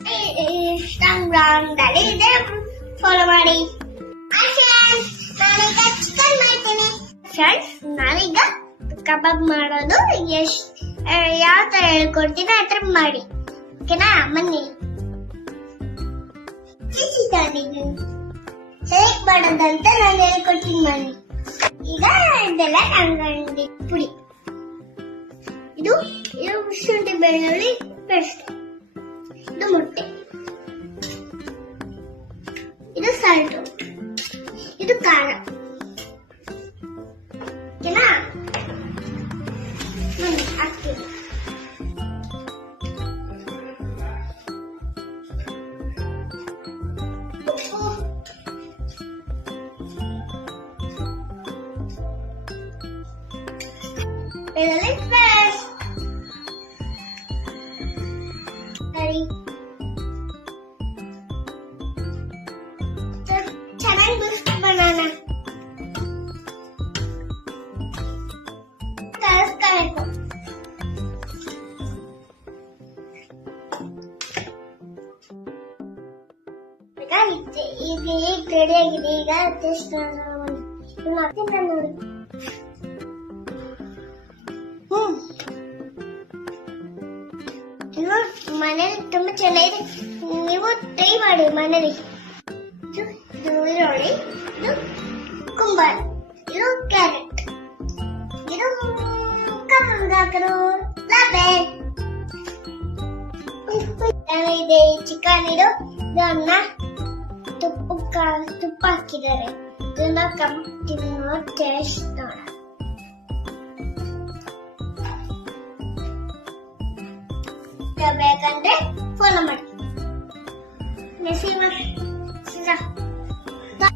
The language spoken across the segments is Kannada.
ಇನ್ಸ್ಟಾಗ್ರಾಮ್ದಲ್ಲಿ ಇದೆ, ಫಾಲೋ ಮಾಡಿ. ನಾನೀಗ ಚಿಕನ್ ಮಾಡ್ತೀನಿ ಫ್ರೆಂಡ್ಸ್. ನಾನೀಗ ಕಬಾಬ್ ಮಾಡೋದು ಯಾವ ತರ ಹೇಳ್ಕೊಡ್ತೀನಿ ಆ ತರ ಮಾಡಿ, ಓಕೆನಾ? ಬನ್ನಿ. ಹೇಗ್ ಮಾಡೋದಂತ ನಾನು ಹೇಳ್ಕೊಡ್ತೀನಿ ಬನ್ನಿ. ಈಗ ಇದೆಲ್ಲ ತಂಗಂಡಿ ಪುಡಿ, ಇದು ಶುಂಠಿ ಬೆಳ್ಳುಳ್ಳಿ ಪೇಸ್ಟ್, ಇದು ಮೊಟ್ಟೆ, ಇದು ಸಾಲ್ಟು, ಇದು ಖಾರ, ಓಕೆನಾ? ಹಾಕ್ತೀನಿ. ಬೆಳ್ಳುಳ್ಳಿ ಪೇಸ್ಟ್ ಸರಿ, ಚೆನ್ನಾಗಿ ಬಿಡಿಸ್ಕೊಳ್ಳೋಣ, ಕಲಿಸ್ಕೋಬೇಕು. ಈಗ ರೆಡಿ ಆಗಿದೆ. ಈಗ ಟೇಸ್ಟ್ ನೋಡಿ. ಮನೇಲಿ ತುಂಬಾ ಚೆನ್ನಾಗಿದೆ, ನೀವು ಟ್ರೈ ಮಾಡಿ ಮನೇಲಿ. ಇದು ಈರುಳ್ಳಿ, ಇದು ಕುಂಬಳ, ಇದು ಕ್ಯಾರೆಟ್, ಇದು ಕಮ್ಮಂಗಾಕರು ಲಾಬೆ ಇದೆ, ಚಿಕನ್ ಇದು ಅನ್ನ ತುಪ್ಪ ಹಾಕಿದ್ದಾರೆ. ಇದನ್ನ ತಿನ್ನೋ ಟೇಸ್ಟ್ ನೋಡ. ಬೇಕಂದ್ರೆ ಫಾಲೋ ಮಾಡಿ.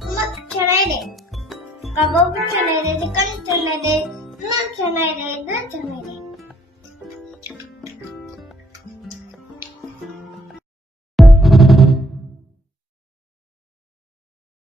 ತುಂಬಾ ಚೆನ್ನಾಗಿದೆ, ಕಬಾಬ್ ಚೆನ್ನಾಗಿದೆ, ಚಿಕನ್ ಚೆನ್ನಾಗಿದೆ, ಚೆನ್ನಾಗಿದೆ, ಇದು ಚೆನ್ನಾಗಿದೆ.